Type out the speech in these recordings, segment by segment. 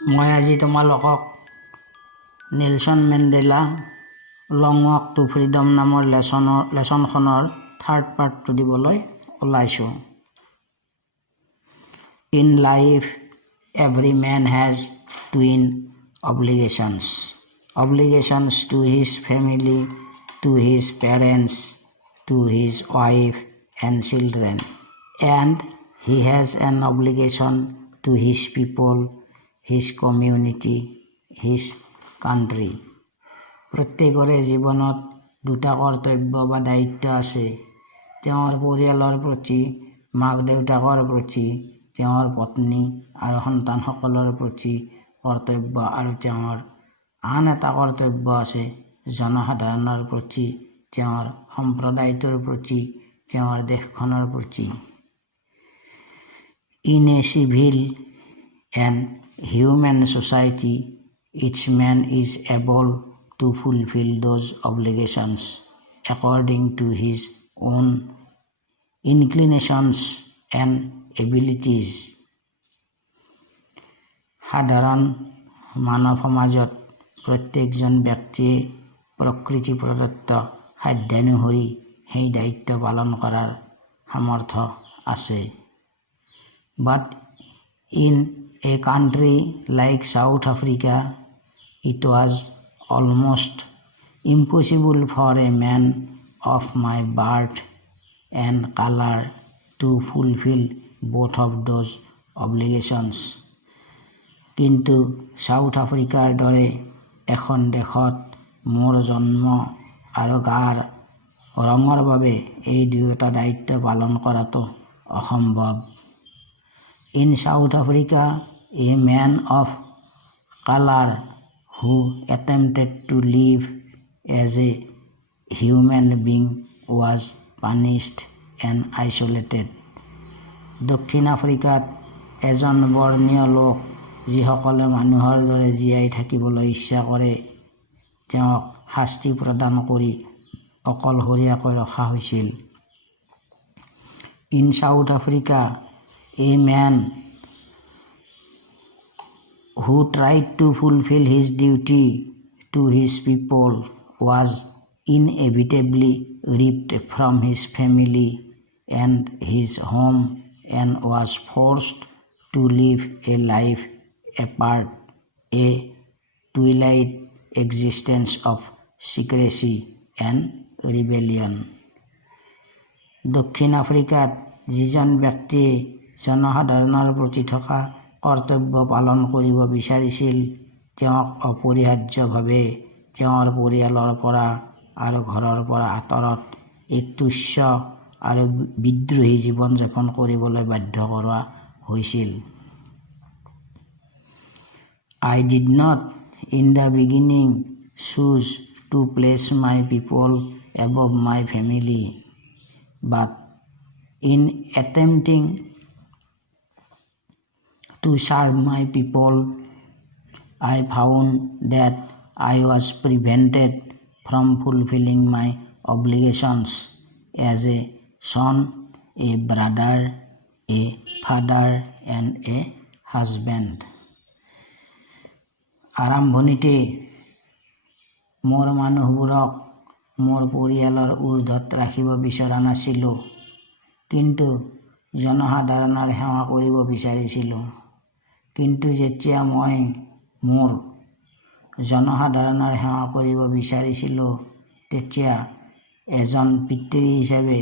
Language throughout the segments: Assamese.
মই আজি তোমালোকক Nelson Mandela long walk to freedom নামৰ লেচনখনৰ থাৰ্ড পাৰ্টটো দিবলৈ ওলাইছোঁ। In life every man has twin obligations to his family, to his parents, to his wife and children, and he has an obligation to his people, his community, his country. প্ৰত্যেকৰে জীৱনত দুটা কৰ্তব্য বা দায়িত্ব আছে। তেওঁৰ পৰিয়ালৰ প্ৰতি, মাক দেউতাকৰ প্ৰতি, তেওঁৰ পত্নী আৰু সন্তানসকলৰ প্ৰতি কৰ্তব্য, আৰু তেওঁৰ আন এটা কৰ্তব্য আছে জনসাধাৰণৰ প্ৰতি, তেওঁৰ সম্প্ৰদায়টোৰ প্ৰতি, তেওঁৰ দেশখনৰ প্ৰতি। In a civil and human society, each man is able to fulfil those obligations according to his own inclinations and abilities. সাধাৰণ মানৱ সমাজত প্ৰত্যেকজন ব্যক্তিয়ে প্ৰকৃতি প্ৰদত্ত সাধ্যানুসৰি সেই দায়িত্ব পালন কৰাৰ সামৰ্থ্য আছে। But in a country like South Africa, it was almost impossible for a man of my birth and color to fulfill both of those obligations. কিন্তু সাউথ আফ্ৰিকাৰ দৰে এখন দেশত মোৰ জন্ম আৰু গাৰ ৰঙৰ বাবে এই দুয়োটা দায়িত্ব পালন কৰাটো অসম্ভৱ। In South Africa, a man of colour who attempted to live as a human being was punished and isolated. দক্ষিণ আফ্ৰিকাত এজন বৰ্ণীয় লোক যিসকলে মানুহৰ দৰে জীয়াই থাকিবলৈ ইচ্ছা কৰে, তেওঁক শাস্তি প্ৰদান কৰি অকলশৰীয়াকৈ ৰখা হৈছিল। In South Africa, a man who tried to fulfill his duty to his people was inevitably ripped from his family and his home and was forced to live a life apart, a twilight existence of secrecy and rebellion. দক্ষিণ আফ্ৰিকাত যিজন ব্যক্তিয়ে জনসাধাৰণৰ প্ৰতি থকা কৰ্তব্য পালন কৰিব বিচাৰিছিল, তেওঁক অপৰিহাৰ্যভাৱে তেওঁৰ পৰিয়ালৰ পৰা আৰু ঘৰৰ পৰা আঁতৰত এক তুচ্ছ আৰু বিদ্ৰোহী জীৱন যাপন কৰিবলৈ বাধ্য কৰোৱা হৈছিল। I did not in the beginning choose to place my people above my family, but in attempting to serve my people, I found that I was prevented from fulfilling my obligations as a son, a brother, a father, and a husband. আৰম্ভণিতে মোৰ মানুহবোৰক মোৰ পৰিয়ালৰ ঊৰ্ধত ৰাখিব বিচৰা নাছিলোঁ, কিন্তু জনসাধাৰণৰ সেৱা কৰিব বিচাৰিছিলোঁ। কিন্তু যেতিয়া মই মোৰ জনসাধাৰণৰ সেৱা কৰিব বিচাৰিছিলোঁ, তেতিয়া এজন পিতৃ হিচাপে,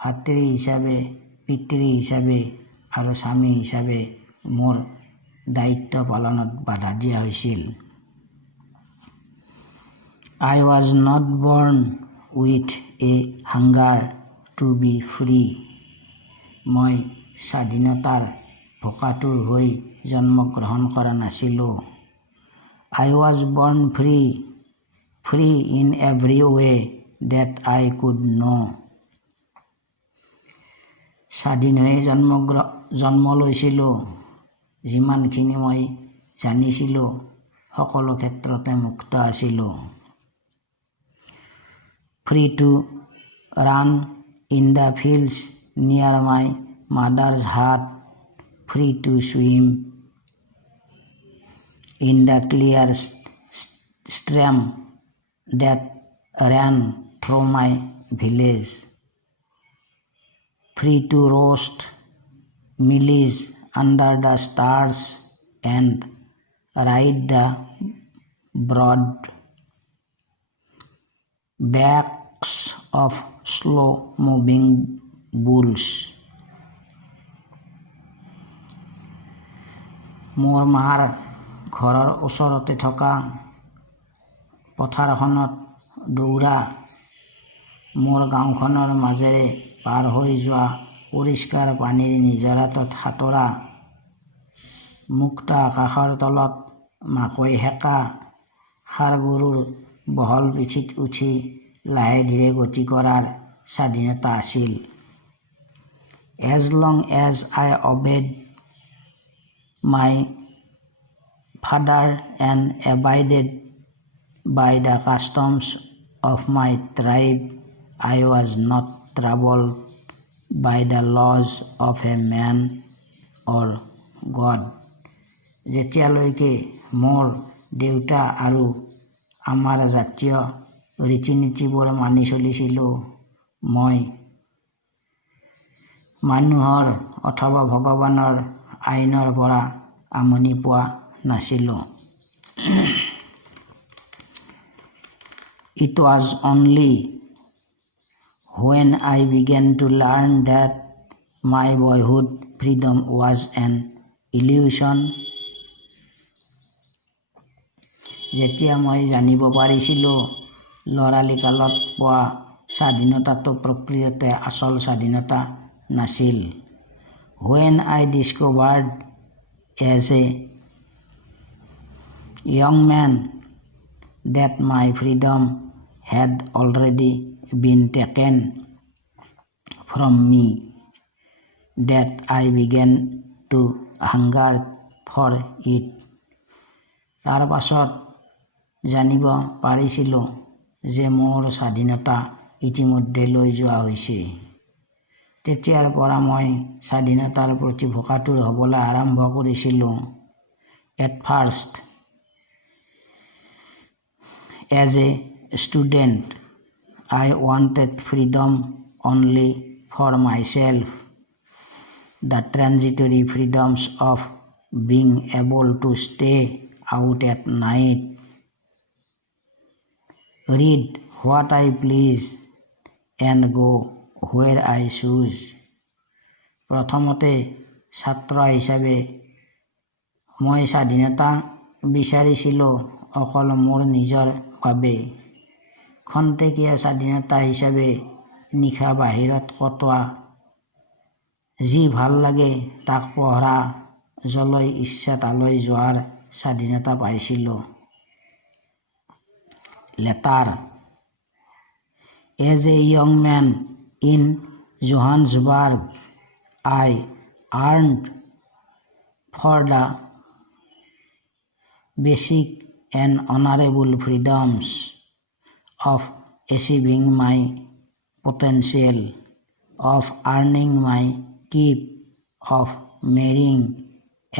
ভাতৃ হিচাপে, পিতৃ হিচাপে আৰু স্বামী হিচাপে মোৰ দায়িত্ব পালনত বাধা দিয়া হৈছিল। I was not born with a hunger to be free. মই স্বাধীনতাৰ ভোকাতুৰ হৈ জন্মগ্ৰহণ কৰা নাছিলোঁ। I was born free, free in every way that I could know. স্বাধীন হৈ জন্ম লৈছিলোঁ। যিমানখিনি মই জানিছিলোঁ, সকলো ক্ষেত্ৰতে মুক্ত আছিলোঁ। Free to run in the fields near my mother's hut, free to swim in the clear stream that ran through my village, free to roast mealies under the stars and ride the broad backs of slow-moving bulls. মোৰ মাৰ ঘৰৰ ওচৰতে থকা পথাৰখনত দৌৰা, মোৰ গাঁওখনৰ মাজেৰে পাৰ হৈ যোৱা পৰিষ্কাৰ পানীৰ নিজৰাটোত সাঁতোৰা, মুক্ত আকাশৰ তলত মাকৈ সেকা, ষাঁড় গৰুৰ বহল পিঠিত উঠি লাহে ধীৰে গতি কৰাৰ স্বাধীনতা আছিল। As long as I obeyed my father and abided by the customs of my tribe, I was not troubled by the laws of a man or God. যেতিয়ালৈকে মোৰ দেউতা আৰু আমাৰ জাতীয় ৰীতি নীতিবোৰ মানি চলিছিলোঁ, মই মানুহৰ অথবা ভগৱানৰ আইনৰ পৰা আমনি পোৱা নাছিলোঁ। It was only when I began to learn that my boyhood freedom was an illusion, যেতিয়া মই জানিব পাৰিছিলোঁ ল'ৰালি কালত পোৱা স্বাধীনতাটো প্ৰকৃততে আচল স্বাধীনতা নাছিল। When I discovered as a young man that my freedom had already been taken from me, that I began to hunger for it. তাৰ পাছত জানিব পাৰিছিলোঁ যে মোৰ স্বাধীনতা ইতিমধ্যে লৈ যোৱা হৈছে। তেতিয়াৰ পৰা মই স্বাধীনতাৰ প্ৰতি ভোকাতুৰ হ'বলৈ আৰম্ভ কৰিছিলোঁ। At first, as a student, I wanted freedom only for myself, the transitory freedoms of being able to stay out at night, read what I please, and go where I choose. প্ৰথমতে ছাত্ৰ হিচাপে মই স্বাধীনতা বিচাৰিছিলোঁ অকল মোৰ নিজৰ বাবে। খন্তেকীয়া স্বাধীনতা হিচাপে নিশা বাহিৰত কটোৱা, যি ভাল লাগে তাক পঢ়া, যলৈ ইচ্ছা তালৈ যোৱাৰ স্বাধীনতা পাইছিলোঁ। Later, as a young man in Johannesburg, I yearned for the basic and honorable freedoms of achieving my potential, of earning my keep, of marrying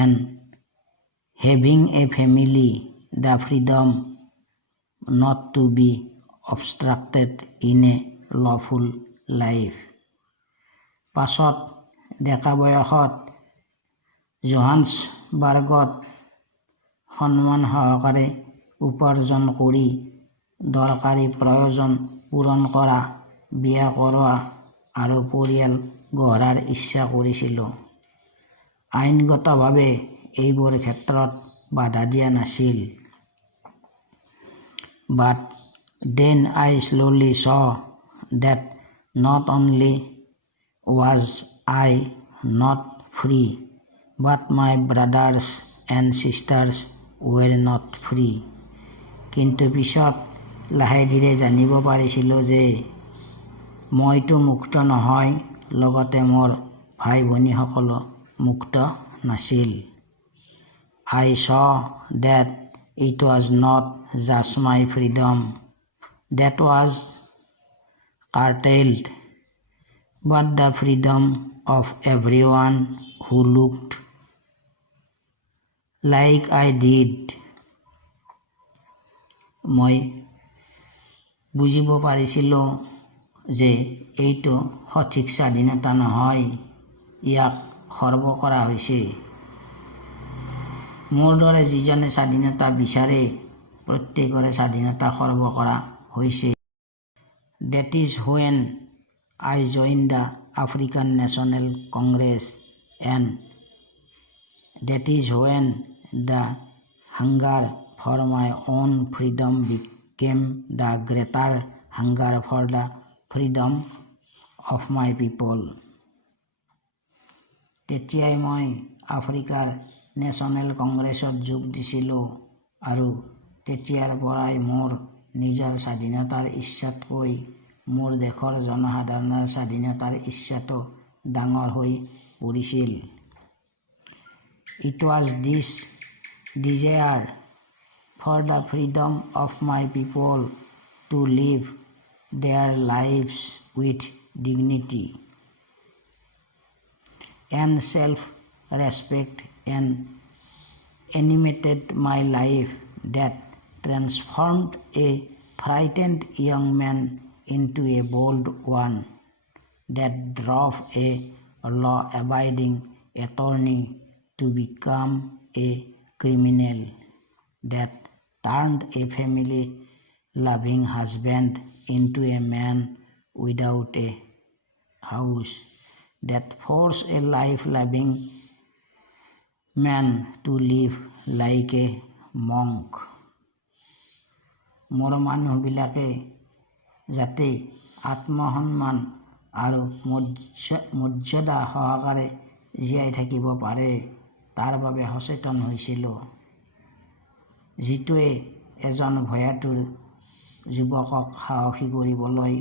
and having a family, the freedom not to be obstructed in a lawful life. পাছত ডেকা বয়সত জোহান্সবাৰ্গত সন্মান সহকাৰে উপাৰ্জন কৰি দৰকাৰী প্ৰয়োজন পূৰণ কৰা, বিয়া কৰোৱা আৰু পৰিয়াল গঢ়াৰ ইচ্ছা কৰিছিলোঁ। আইনগতভাৱে এইবোৰ ক্ষেত্ৰত বাধা দিয়া নাছিল। But then I slowly saw that not only was I not free, but my brothers and sisters were not free. কিন্তু পিছত লাহে ধীৰে জানিব পাৰিছিলোঁ যে মইতো মুক্ত নহয়, লগতে মোৰ ভাই ভনীসকলো মুক্ত নাছিল। I saw that it was not just my freedom that was curtailed, but the freedom of everyone who looked like I did, মই বুজিব পাৰিছিলোঁ যে এইটো সঠিক স্বাধীনতা নহয়, ইয়াক খৰ্ব কৰা হৈছে। মোৰ দৰে যিজনে স্বাধীনতা বিচাৰে, প্ৰত্যেকৰে স্বাধীনতা খৰ্ব কৰা হৈছে। That is when I joined the African National Congress, and that is when the hunger for my own freedom became the greater hunger for the freedom of my people. তেতিয়াই মই আফ্ৰিকাৰ নেশ্যনেল কংগ্ৰেছত যোগ দিছিলোঁ আৰু তেতিয়াৰ পৰাই মোৰ নিজৰ স্বাধীনতাৰ ইচ্ছাতকৈ মোৰ দেশৰ জনসাধাৰণৰ স্বাধীনতাৰ ইচ্ছাটো ডাঙৰ হৈ পৰিছিল। It was this desire for the freedom of my people to live their lives with dignity and self-respect and animated my life that transformed a frightened young man into a bold one, that drove a law-abiding attorney to become a criminal, that turned a family-loving husband into a man without a house, that forced a life-loving man to live like a monk. মোৰ মানুহবিলাকে যাতে আত্মসন্মান আৰু মৰ্যাদা সহকাৰে জীয়াই থাকিব পাৰে, তাৰ বাবে সচেতন হৈছিলোঁ, যিটোৱে এজন ভয়াতুৰ যুৱকক সাহসী কৰিবলৈ,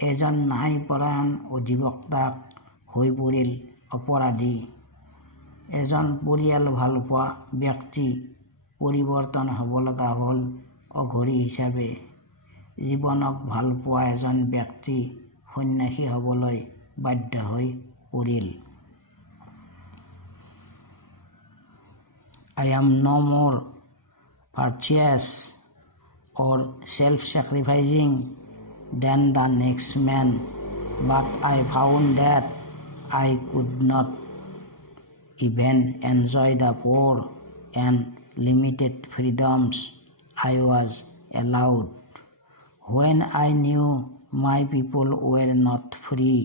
এজন ন্যায়পৰায়ণ অধিবক্তাক হৈ পৰিল অপৰাধী, এজন পৰিয়াল ভালপোৱা ব্যক্তি পৰিৱৰ্তন হ'ব লগা হ'ল অঘৰী হিচাপে, জীৱনক ভালপোৱা এজন ব্যক্তি সন্ন্যাসী হ'বলৈ বাধ্য হৈ পৰিল। I am no more virtuous or self-sacrificing than the next man, but I found that I could not even enjoy the poor and limited freedoms I was allowed when I knew my people were not free.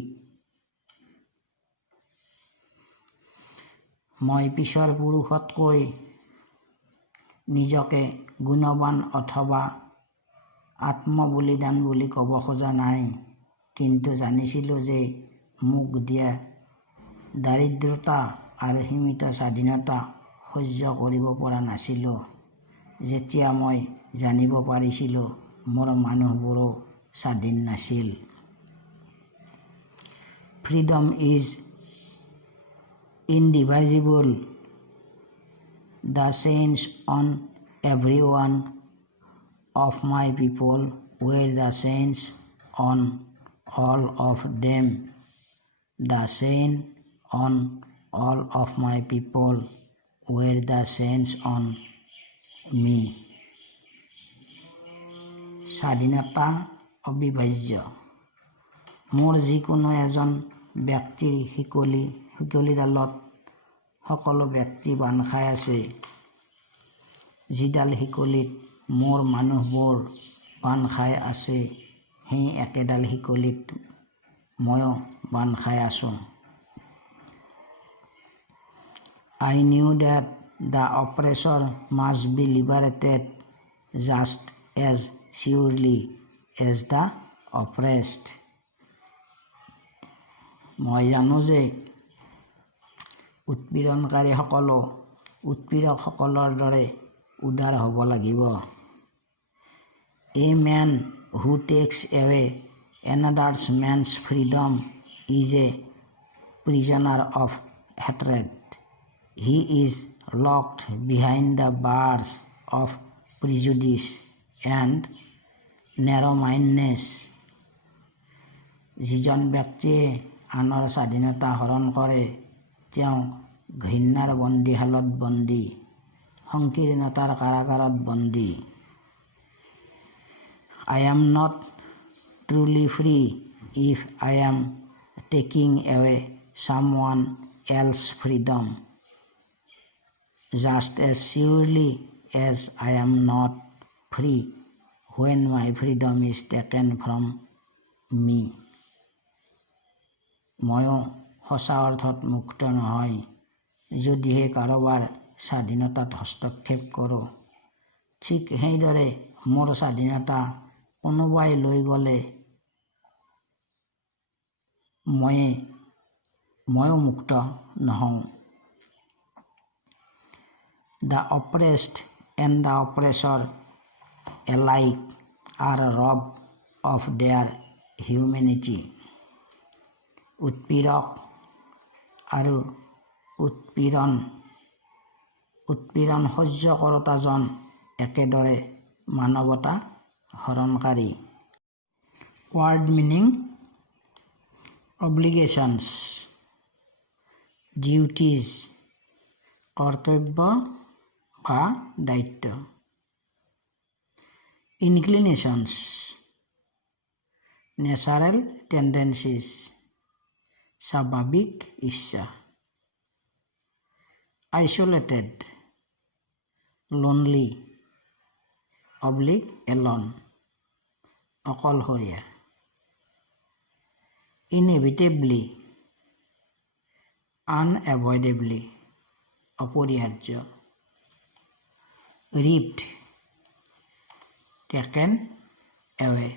মই পিছৰ পুৰুষতকৈ নিজকে গুণৱান অথবা আত্মবলিদান বুলি ক'ব খোজা নাই, কিন্তু জানিছিলোঁ যে মোক দিয়া দাৰিদ্ৰতা আৰু সীমিত স্বাধীনতা সহ্য কৰিব পৰা নাছিলোঁ, যেতিয়া মই জানিব পাৰিছিলোঁ মোৰ মানুহবোৰো স্বাধীন নাছিল। Freedom is indivisible. The chains on every one of my people were the chains on all of them. The chain on all of my people were the chains on me. স্বাধীনতা অবিভাজ্য। মোৰ যিকোনো এজন ব্যক্তিৰ শিকলিডালত সকলো ব্যক্তি বান্ধ খাই আছে, যিডাল শিকলিত মোৰ মানুহবোৰ বান্ধ খাই আছে, সেই একেডাল শিকলিত ময়ো বান্ধ খাই আছোঁ। I knew that the oppressor must be liberated just as surely as the oppressed. মই জানো যে উৎপীড়নকাৰীসকলো উৎপীড়কসকলৰ দৰে উদাৰ হ'ব লাগিব। A man who takes away another man's freedom is a prisoner of hatred. He is locked behind the bars of prejudice and narrow-mindedness. যিজন ব্যক্তিয়ে আনৰ স্বাধীনতা হৰণ কৰে, তেওঁ ঘৃণাৰ বন্দীশালত বন্দী, সংকীৰ্ণতাৰ কাৰাগাৰত বন্দী। I am not truly free if I am taking away someone else's freedom, just as surely as I am not free when my freedom is taken from me. ময়ো সঁচা অৰ্থত মুক্ত নহয় যদিহে কাৰোবাৰ স্বাধীনতাত হস্তক্ষেপ কৰোঁ। ঠিক সেইদৰে মোৰ স্বাধীনতা কোনোবাই লৈ গ'লে ময়ো মুক্ত নহওঁ। The oppressed and the oppressor alike are robbed of their humanity. উৎপীড়ক আৰু উৎপীড়ন সহ্য কৰোতাজন একেদৰে মানৱতা হৰণকাৰী। Word meaning: obligations, duties, কৰ্তব্য বা দায়িত্ব। Inclinations, natural tendencies, স্বাভাৱিক ইচ্ছা। Isolated, lonely, alone, অকলশৰীয়া। Inevitably, unavoidably, অপৰিহাৰ্য। Ripped, taken away,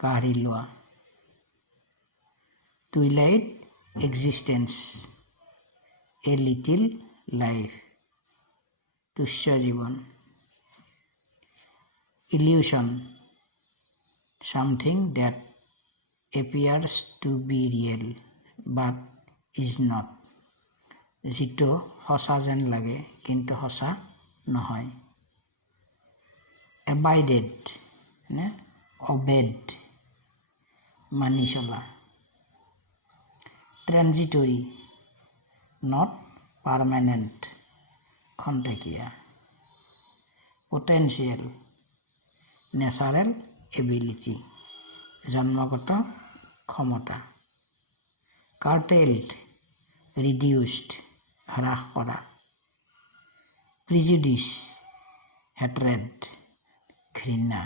কাঢ়ি লোৱা। Twilight existence, a little life, তুচ্ছ জীৱন। Illusion, something that appears to be real but is not, যিটো সঁচা যেন লাগে কিন্তু সঁচা নহয়। Abided, obeyed, মানি চলা। Transitory, not permanent, খন্তেকীয়া। Potential, natural ability, জন্মগত ক্ষমতা। Curtailed, reduced, হ্ৰাস কৰা। Prejudice, hatred, ঘৃণা।